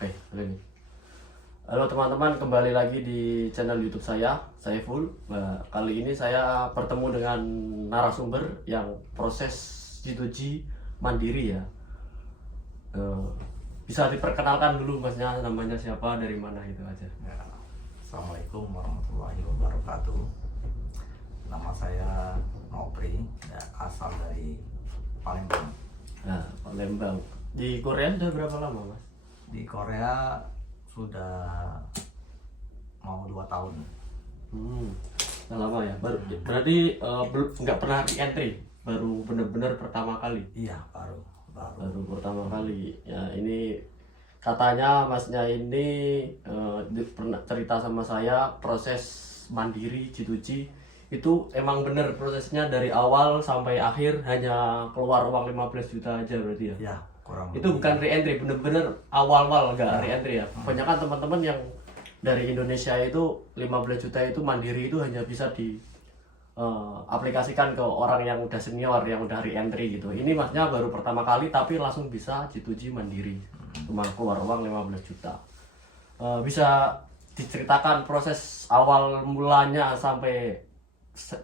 Boleh nih. Halo teman-teman, kembali lagi di channel YouTube saya Full. Nah, kali ini saya bertemu dengan narasumber yang proses G2G mandiri ya. Bisa diperkenalkan dulu masnya, namanya siapa, dari mana itu aja. Ya, Assalamualaikum warahmatullahi wabarakatuh. Nama saya Nopri, ya, asal dari Palembang. Nah, Palembang. Di Korea sudah berapa lama mas? Di Korea sudah mau 2 tahun. Udah lama ya. Berarti nggak pernah re-entry, baru bener-bener pertama kali. Iya, baru Pertama kali ya. Ini katanya masnya ini pernah cerita sama saya proses mandiri G2G itu emang bener prosesnya dari awal sampai akhir hanya keluar uang 15 juta aja berarti ya. Ya, kurang Itu lebih. bukan re-entry, bener-bener awal-awal nggak re-entry ya. Kebanyakan teman-teman yang dari Indonesia itu 15 juta itu mandiri itu hanya bisa di aplikasikan ke orang yang udah senior, yang udah re-entry gitu. Ini masnya baru pertama kali tapi langsung bisa G2G mandiri, cuma keluar uang 15 juta. Bisa diceritakan proses awal mulanya sampai bisa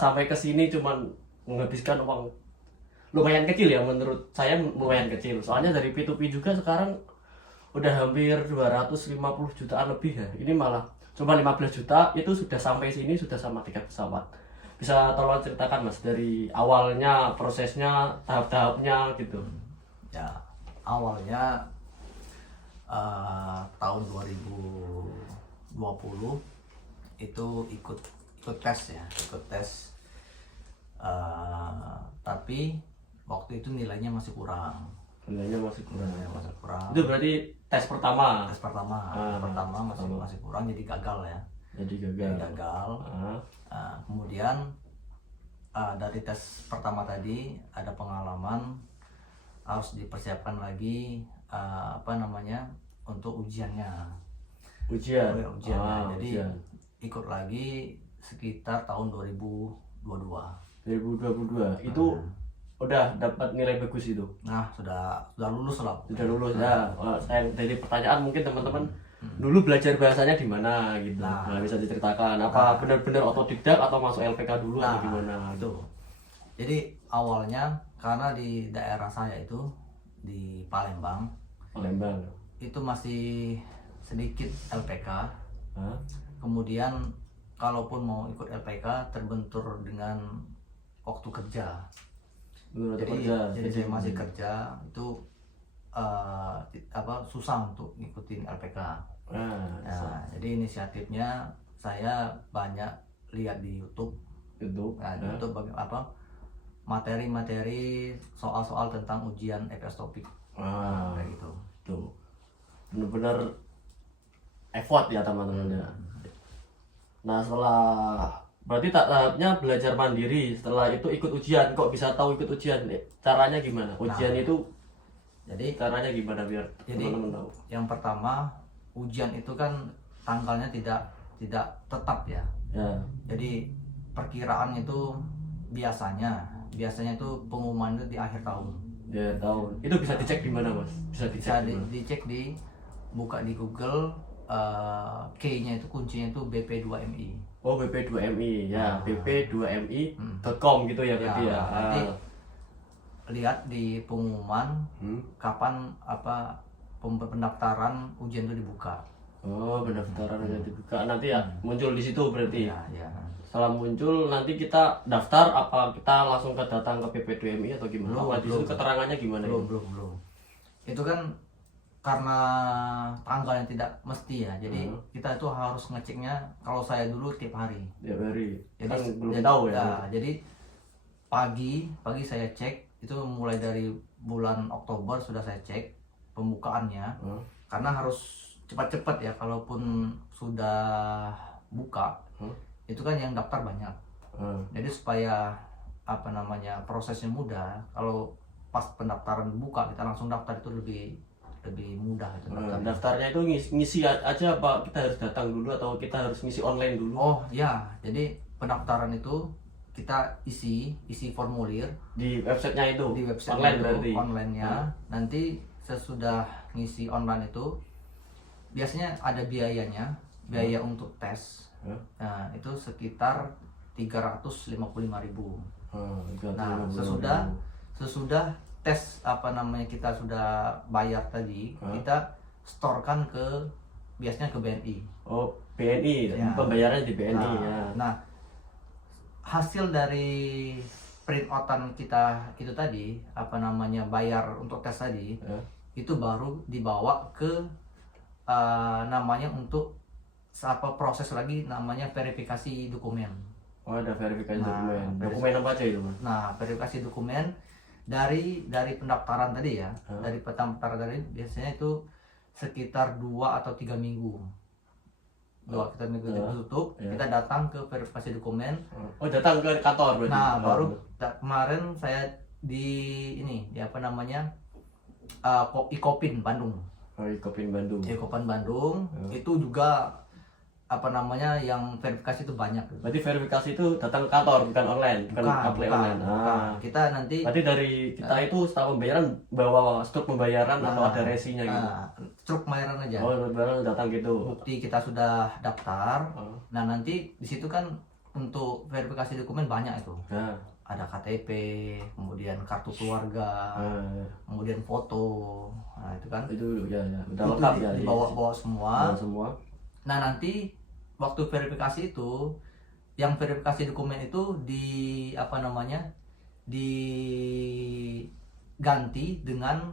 sampai ke sini cuman menghabiskan uang lumayan kecil ya, menurut saya lumayan kecil. Soalnya dari P2P juga sekarang udah hampir 250 jutaan lebih ya. Ini malah cuma 15 juta itu sudah sampai sini, sudah sama tiket pesawat. Bisa tolong ceritakan mas dari awalnya, prosesnya, tahap-tahapnya gitu. Ya, awalnya tahun 2020 itu ikut tes ya, tapi waktu itu nilainya masih kurang. Nilainya masih kurang. Itu Itu berarti tes pertama. tes pertama masih kurang, jadi gagal ya. Jadi gagal. Kemudian dari tes pertama tadi ada pengalaman, harus dipersiapkan lagi untuk ujiannya. Jadi ujian. Ikut lagi sekitar tahun 2022. Itu udah dapat nilai bagus itu. Nah, sudah lulus lah. Sudah lulus ya. Saya dari pertanyaan mungkin teman-teman dulu belajar bahasanya di mana gitu. Nah, bisa diceritakan apa benar-benar otodidak atau masuk LPK dulu atau gimana? Itu. Jadi awalnya karena di daerah saya itu di Palembang itu masih sedikit LPK. Kemudian kalaupun mau ikut LPK terbentur dengan waktu kerja. Jadi saya masih kerja itu susah untuk ngikutin LPK. Jadi inisiatifnya saya banyak lihat di YouTube. YouTube materi-materi soal-soal tentang ujian FS Topik. Kayak gitu. Tuh. Benar-benar effort ya teman-teman ya. Nah, setelah berarti tahapnya belajar mandiri, setelah itu ikut ujian. Kok bisa tahu ikut ujian? Caranya gimana? Ujian itu jadi caranya gimana biar teman-teman tahu? Yang pertama, ujian itu kan tanggalnya tidak tetap ya. Jadi perkiraan itu biasanya itu pengumuman itu di akhir tahun. Itu bisa dicek di mana, Mas? Bisa dicek buka di Google, K-nya itu kuncinya itu BP2MI. Oh, BP2MI ya, bp2mi.com gitu ya berarti ya. Nanti lihat di pengumuman kapan pendaftaran ujian itu dibuka. Oh, pendaftaran ujian dibuka. Nanti ya muncul di situ berarti. Ya. Setelah muncul nanti kita daftar, apa kita langsung datang ke BP2MI atau gimana? Di situ keterangannya gimana? Belum. Itu kan karena tanggalnya tidak mesti ya, jadi kita itu harus ngeceknya. Kalau saya dulu tiap hari. Jadi kan belum tahu ya. Jadi pagi saya cek, itu mulai dari bulan Oktober sudah saya cek pembukaannya. Karena harus cepat-cepat ya, kalaupun sudah buka itu kan yang daftar banyak. Jadi supaya prosesnya mudah, kalau pas pendaftaran buka kita langsung daftar itu lebih mudah itu. Daftarnya itu ngisi aja apa kita harus datang dulu atau kita harus ngisi online dulu? Oh ya, jadi pendaftaran itu kita isi formulir di websitenya itu. Di website online berarti. Online-nya. Nanti sesudah ngisi online itu biasanya ada biayanya, biaya untuk tes. Nah, itu sekitar 355.000. Nah, sesudah tes apa namanya kita sudah bayar tadi, kita storekan ke biasanya ke BNI. Oh, BNI, Ya. pembayarannya di BNI ya. Nah, hasil dari print outan kita itu tadi, apa namanya bayar untuk tes tadi, itu baru dibawa ke namanya untuk apa proses lagi namanya verifikasi dokumen. Oh, ada verifikasi dokumen. Dokumen apa aja itu, Mas? Nah, verifikasi dokumen dari pendaftaran tadi ya, dari pendaftaran tadi biasanya itu sekitar 2 atau 3 minggu. 2 minggu ditutup, kita datang ke verifikasi dokumen. Oh, datang ke kantor berarti. Nah, baru kemarin saya di ini, di apa namanya? Ikopin Bandung. Oh, Ikopin Bandung. Ikopin Bandung itu juga apa namanya yang verifikasi itu banyak. Berarti verifikasi itu datang ke kantor, bukan online, bukan apply online. Kita nanti berarti dari kita itu setelah pembayaran bawa struk pembayaran atau ada resinya gitu. Struk pembayaran aja. Oh, pembayaran datang gitu. Bukti kita sudah daftar. Nah, nanti di situ kan untuk verifikasi dokumen banyak itu. Ada KTP, kemudian kartu keluarga, kemudian foto. Nah, itu kan. Itu ya, udah lengkap ya. Dibawa semua. Semua. Nah, nanti waktu verifikasi itu, yang verifikasi dokumen itu di apa namanya diganti dengan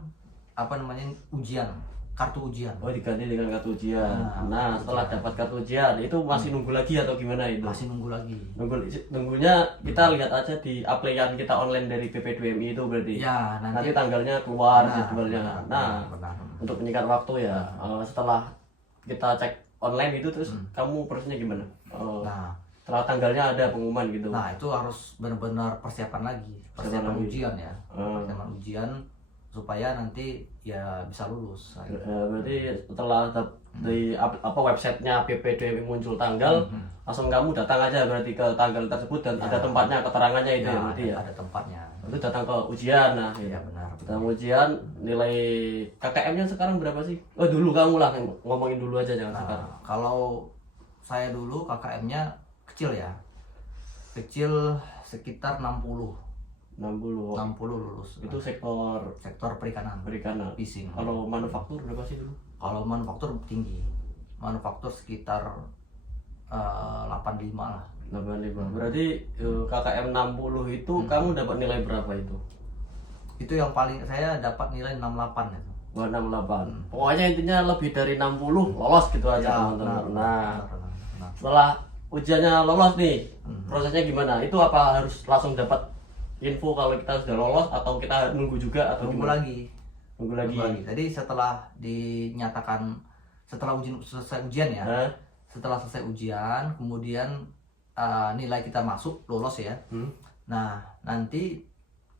apa namanya ujian, kartu ujian. Oh, diganti dengan kartu ujian. Nah, setelah dapat kartu ujian itu masih nunggu lagi atau gimana itu? Masih nunggu lagi. Nunggunya kita lihat aja di aplikasi kita online dari PP2MI itu berarti. Ya, nanti tanggalnya keluar jadwalnya. Benar. Untuk menyingkat waktu ya. Setelah kita cek online itu terus kamu prosesnya gimana? Setelah tanggalnya ada pengumuman gitu. Nah, itu harus benar-benar persiapan ujian ya. Persiapan ujian supaya nanti ya bisa lulus. Berarti setelah di websitenya PP2MI muncul tanggal, langsung kamu datang aja berarti ke tanggal tersebut dan ada tempatnya, keterangannya itu ya berarti ya. Ada tempatnya. Itu datang ke ujian. Nah, iya benar. Datang ujian, nilai KKM-nya sekarang berapa sih? Oh, dulu kamu lah ngomongin dulu aja jangan sekarang. Kalau saya dulu KKM-nya kecil ya. Kecil sekitar 60 lulus. Itu sektor perikanan. Fishing. Kalau manufaktur berapa sih dulu? Kalau manufaktur tinggi. Manufaktur sekitar 85 lah. 85. Berarti KKM 60 itu kamu dapat nilai berapa itu? Itu yang paling saya dapat nilai 68 itu. 68. Pokoknya intinya lebih dari 60 lolos gitu aja teman-teman. Nah, setelah ujiannya lolos nih, prosesnya gimana? Itu apa harus langsung dapat info kalau kita sudah lolos atau kita nunggu juga atau nunggu gimana? Nunggu lagi. Jadi setelah dinyatakan selesai ujian ya. Setelah selesai ujian, kemudian nilai kita masuk lolos ya. Nah, nanti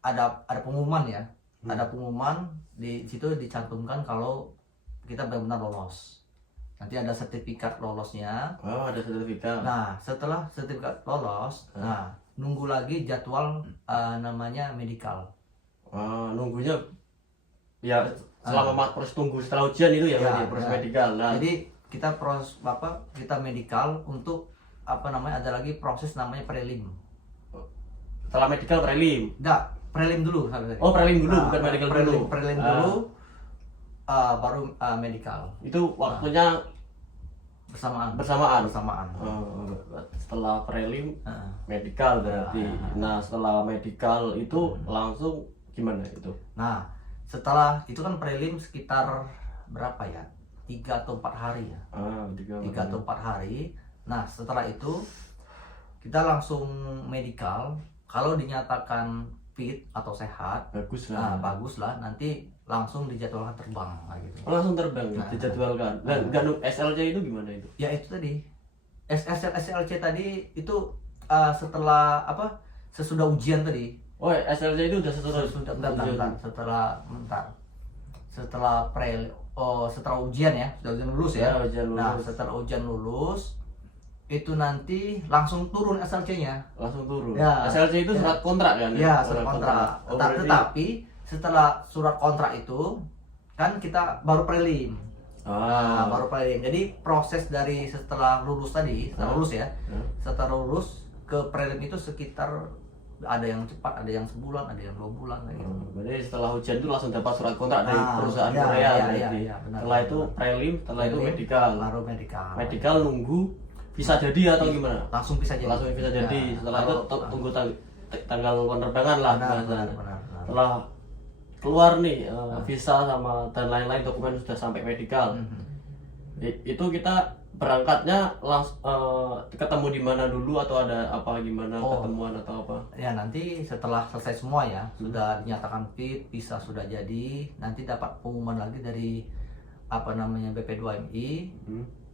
ada pengumuman ya. Ada pengumuman di situ dicantumkan kalau kita benar-benar lolos. Nanti ada sertifikat lolosnya. Oh, ada sertifikat. Nah, setelah sertifikat lolos, nunggu lagi jadwal namanya medical. Nunggunya ya selama proses tunggu setelah ujian itu ya, proses medical. Nah, jadi kita kita medical untuk apa namanya ada lagi proses namanya prelim. Setelah medical prelim. Enggak, prelim dulu. Oh, prelim dulu, bukan medical dulu. Prelim dulu, baru medical. Itu waktunya bersamaan. Setelah prelim, medical berarti. Nah, setelah medical itu langsung gimana itu? Nah, setelah itu kan prelim sekitar berapa ya? 3 atau 4 hari ya. 3 atau 4 hari. Nah, setelah itu kita langsung medical. Kalau dinyatakan fit atau sehat, bagus lah. Nanti langsung dijadwalkan terbang gitu. Langsung terbang, dijadwalkan. Nggak SLC itu gimana itu? Ya itu tadi. SLC tadi itu setelah sesudah ujian tadi. Oh, SLC itu udah sesudah setelah ujian ya, sudah ujian lulus ya. Nah, setelah ujian lulus itu nanti langsung turun SLC-nya. Langsung turun. Ya. SLC itu surat kontrak kan? Ya, surat kontrak. Tetapi setelah surat kontrak itu kan kita baru prelim. Ah. Baru prelim. Jadi proses dari setelah lulus tadi, setelah lulus ya, setelah lulus ke prelim itu sekitar ada yang cepat, ada yang sebulan, ada yang 2 bulan kayak gitu. Berarti setelah ujian itu langsung dapat surat kontrak dari perusahaan iya, Korea iya, berarti. iya, benar, Setelah itu benar. prelim, setelah itu Prelim, medical. Baru medical. Medical nunggu visa jadi atau gimana? Langsung bisa jadi. Langsung visa jadi. Ya, Setelah itu tunggu tanggal penerbangan lah. benar. Setelah keluar nih visa sama dan lain-lain dokumen sudah sampai medical. Itu kita berangkatnya langsung ketemu di mana dulu atau ada apa gimana ketemuan atau apa? Ya nanti setelah selesai semua ya, sudah dinyatakan fit, visa sudah jadi, nanti dapat pengumuman lagi dari apa namanya BP2MI,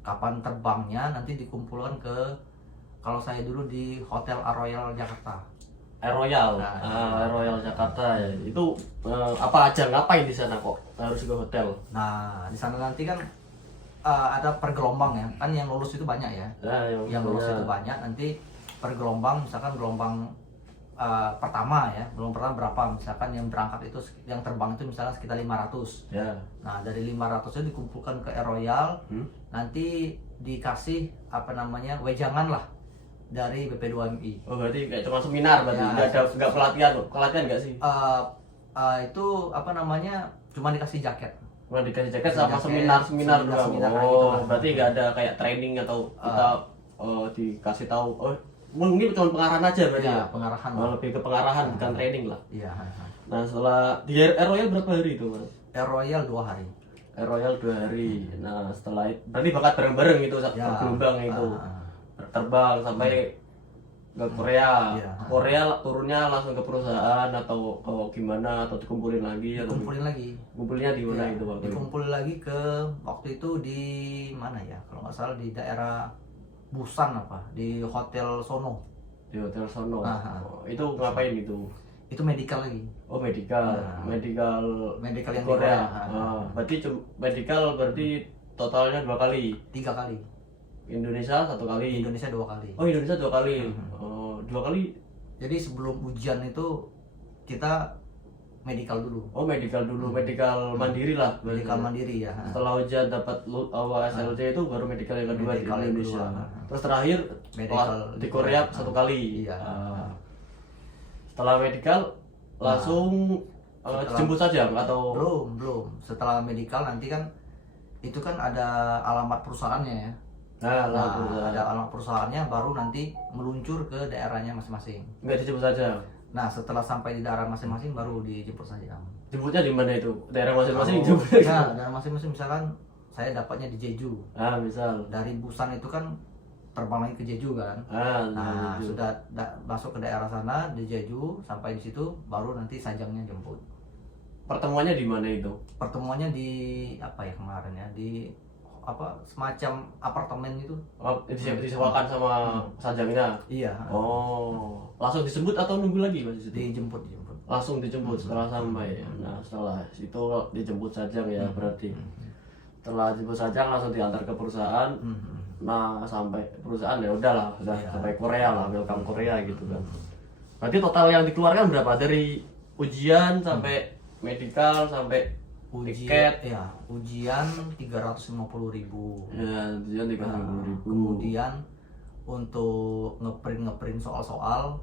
kapan terbangnya nanti dikumpulkan ke, kalau saya dulu di Hotel Royal Jakarta. Royal, Royal Jakarta ya. Itu apa aja ngapain di sana kok harus ke hotel? Nah di sana nanti kan ada per gelombang ya, kan yang lulus itu banyak ya. Yang lulus itu banyak, nanti per gelombang, misalkan gelombang pertama ya, gelombang pertama berapa, misalkan yang berangkat itu, yang terbang itu misalnya sekitar 500. Nah dari 500 itu dikumpulkan ke Air Royal, nanti dikasih apa namanya wejangan lah dari BP2MI. Oh berarti kayak cuma seminar berarti, nggak pelatihan nggak sih? Itu apa namanya, cuma dikasih jaket. Cuma dikasih jaket sama seminar doang. Berarti nggak ada kayak training atau kita dikasih tahu. Mungkin cuma pengarahan aja berarti ya? Pengarahan. Lebih ke pengarahan bukan training lah. Iya. Nah setelah di Air Royal berapa hari itu mas? Air Royal 2 hari. Air Royal 2 hari. Nah setelah itu berarti berangkat bareng-bareng itu gelombang itu terbang sampai ke Korea. Korea turunnya langsung ke perusahaan atau gimana atau dikumpulin lagi? Kumpulnya di mana itu waktu itu? Dikumpulin lagi ke waktu itu di mana ya? Kalau nggak salah di daerah Busan di Hotel Sono. Di Hotel Sono. Itu ngapain itu? Itu medical lagi. Oh medical yang Korea. di Korea. Berarti medical berarti totalnya 2 kali. 3 kali. Indonesia 1 kali. Indonesia 2 kali. Oh Indonesia 2 kali. 2 kali. Jadi sebelum ujian itu kita medical dulu. Oh medical dulu, medical mandiri lah. Medical mandiri ya. Setelah ujian dapat SLC itu baru medical yang kedua di Indonesia. Terus terakhir medical di Korea 1 kali. Iya. Setelah medical langsung dijemput saja atau belum. Setelah medical nanti kan itu kan ada alamat perusahaannya ya. Ada alamat perusahaannya, baru nanti meluncur ke daerahnya masing-masing. Nggak dijemput saja. Nah setelah sampai di daerah masing-masing baru dijemput saja. Jemputnya di mana itu? Daerah masing-masing jemput. Ya, daerah masing-masing, misalkan saya dapatnya di Jeju. Misal. Dari Busan itu kan terbang lagi ke Jeju kan. Nah sudah masuk ke daerah sana di Jeju, sampai di situ baru nanti sajangnya jemput. Pertemuannya di mana itu? Pertemuannya di apa ya kemarin ya, di apa semacam apartemen itu. Disewakan sama sajangnya. Iya. Langsung disebut atau nunggu lagi mas? Dijemput. Langsung dijemput setelah sampai. Nah setelah itu dijemput sajang ya berarti. Setelah jemput sajang langsung diantar ke perusahaan. Nah sampai perusahaan ya udahlah, sampai Korea lah, welcome Korea gitu kan. Berarti total yang dikeluarkan berapa dari ujian sampai medical sampai tiket? Ya, ujian 350.000. Ya, ujian 350.000. Kemudian untuk ngeprint soal-soal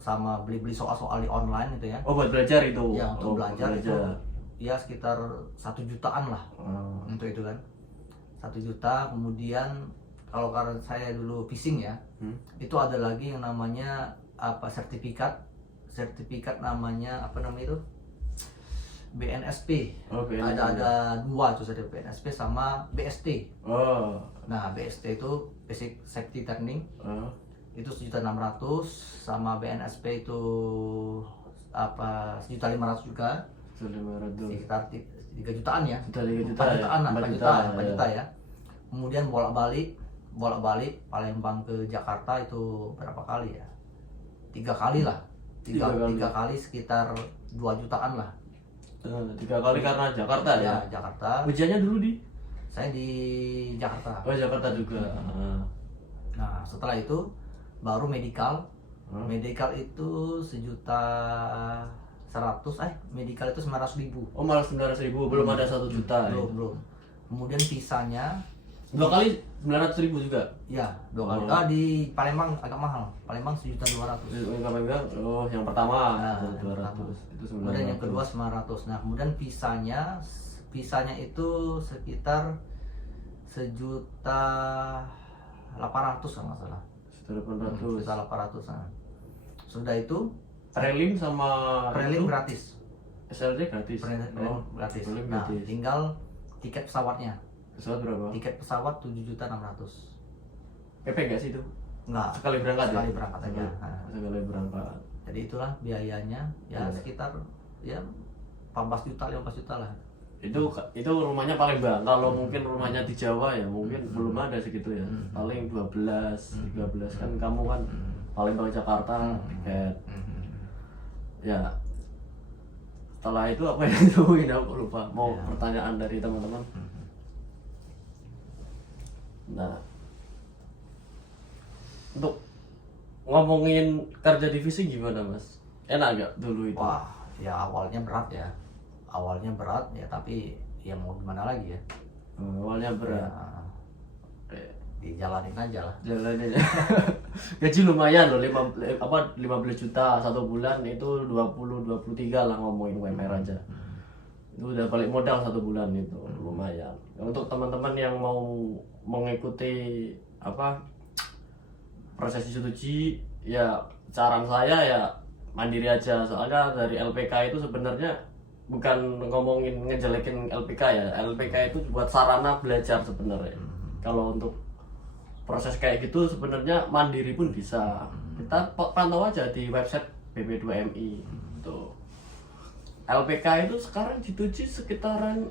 sama beli soal-soal di online itu ya. Oh, buat belajar itu. Ya, untuk belajar itu ya sekitar 1 jutaan lah. Untuk itu kan. 1 juta. Kemudian kalau karena saya dulu phishing ya, itu ada lagi yang namanya sertifikat namanya apa namanya itu? BNSP. Ada 2 tuh, ada BNSP sama BST. Nah BST itu Basic Safety Training. Itu 1.600.000, sama BNSP itu 1.500.000 juga. 1.500. Sekitar 3 jutaan ya. 3 juta ya. Kemudian bolak-balik Palembang ke Jakarta itu berapa kali ya? 3 kali lah. 3 kali sekitar 2 jutaan lah. 3 kali karena Jakarta ya? Jakarta. Ujiannya dulu saya di Jakarta. Oh Jakarta juga. Nah setelah itu baru medical. Medical itu 1.100.000 medical itu 900.000. Oh malah 900.000, belum ada 1 juta. Belum. Kemudian visanya 2 kali 900.000 juga. ya 2 kali. Di Palembang agak mahal. Palembang 1.200.000. Oh, yang pertama Nah, 200, itu 900. Kemudian yang kedua 900. Nah, kemudian visanya itu sekitar 1.800.000 kalau nggak salah. 1.800. 1.800. Nah. Sudah itu Prelim sama prelim itu, gratis. SLD gratis. Prelim gratis. Prelim Nah, gratis. tinggal tiket pesawatnya. Pesawat berapa? Tiket pesawat 7.600.000. PP nggak sih itu? Enggak. Sekali berangkat Sekali ya? berangkat aja. Nah. Sekali berangkat. Jadi itulah biayanya ya Iya. sekitar ya 14 juta 15 juta lah. Itu rumahnya paling bang. Kalau mungkin rumahnya di Jawa ya mungkin belum ada segitu ya. Paling 12, 13 kan kamu kan paling bang Jakarta tiket. Ya. Setelah itu apa yang ditemuin aku lupa. Mau Ya. pertanyaan dari teman-teman. Nah, untuk ngomongin kerja divisi gimana mas? Enak gak dulu itu? Wah, ya awalnya berat ya. Tapi ya mau gimana lagi ya. Awalnya berat. Ya, Oke. dijalanin aja lah. Jalannya gaji lumayan loh, 15 juta 1 bulan itu 23 lah ngomongin UMR aja. Itu udah balik modal 1 bulan itu lumayan. Untuk teman-teman yang mau mengikuti proses institusi ya saran saya ya mandiri aja, soalnya dari LPK itu sebenarnya bukan ngomongin ngejelekin LPK ya. LPK itu buat sarana belajar sebenarnya. Kalau untuk proses kayak gitu sebenarnya mandiri pun bisa. Kita pantau aja di website BP2MI tuh. LPK itu sekarang dituju sekitaran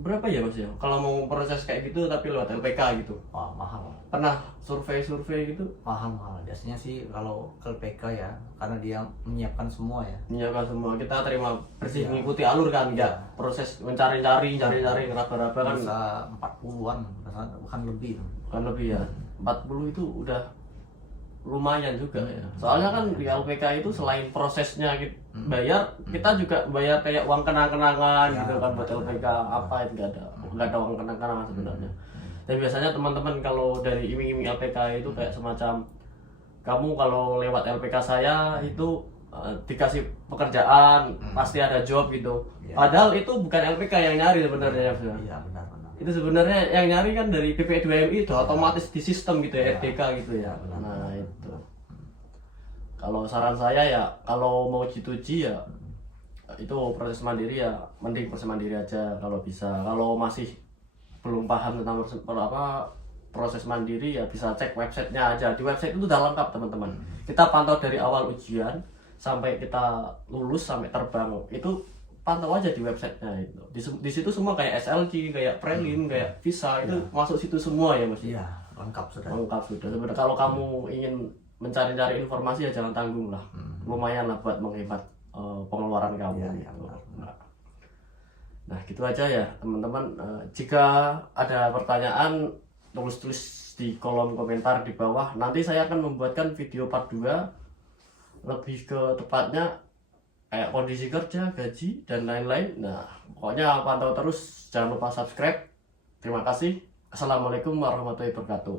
berapa ya mas ya? Kalau mau proses kayak gitu tapi lewat LPK gitu. Wah, mahal. Pernah survei gitu? Mahal. Biasanya sih kalau LPK ya, karena dia menyiapkan semua ya. Menyiapkan semua, kita terima bersih Iya. mengikuti alur kan, enggak proses mencari-cari, ngeraba-raba kan Bisa 40-an, bahkan lebih. kan lebih ya. 40 itu udah lumayan juga ya. Soalnya kan di LPK itu selain prosesnya bayar, kita juga bayar kayak uang kenang-kenangan Ya, gitu kan buat LPK apa itu enggak ada uang kenang-kenangan sebenarnya. Dan biasanya teman-teman kalau dari iming-iming LPK itu kayak semacam kamu kalau lewat LPK saya itu dikasih pekerjaan, pasti ada job gitu. Ya. Padahal itu bukan LPK yang nyari sebenarnya. Iya, benar. Itu sebenarnya yang nyari kan dari BP2MI itu otomatis di sistem gitu ya, RDK gitu ya. benar. Nah itu. Kalau saran saya ya kalau mau G2G ya itu proses mandiri ya mending proses mandiri aja kalau bisa. Kalau masih belum paham tentang proses mandiri ya bisa cek websitenya aja. Di website itu udah lengkap teman-teman. Kita pantau dari awal ujian sampai kita lulus sampai terbang itu pantau aja di websitenya itu. Di situ semua kayak SLG, kayak prelim, kayak visa itu masuk situ semua ya mas. Iya, lengkap sudah. Lengkap sudah. Sebenarnya kalau kamu ingin mencari-cari informasi ya jangan tanggung lah. Lumayan lah buat menghemat pengeluaran kamu. Iya, gitu. benar. Nah gitu aja ya teman-teman. Jika ada pertanyaan tulis di kolom komentar di bawah. Nanti saya akan membuatkan video part 2 lebih ke tepatnya kayak kondisi kerja, gaji, dan lain-lain. Nah, pokoknya pantau terus, jangan lupa subscribe. Terima kasih. Assalamualaikum warahmatullahi wabarakatuh.